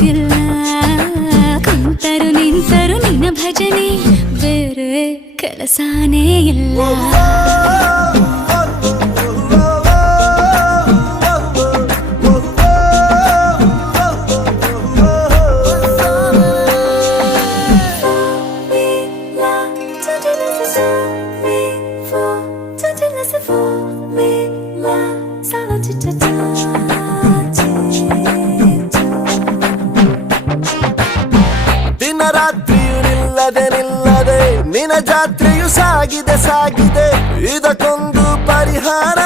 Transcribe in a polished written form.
ಗೊತ್ತಿಲ್ಲ ಕುಂತರು ನಿಂತರು ನಿನ್ನ ಭಜನೆ ಬೇರೆ ಕೆಲಸನೇ ಇಲ್ಲ ದಿನ ರಾತ್ರಿಯು ನಿಲ್ಲದೆ ನಿನ್ನ ಜಾತ್ರೆಯು ಸಾಗಿದೆ ಇದಕ್ಕೊಂದು ಪರಿಹಾರ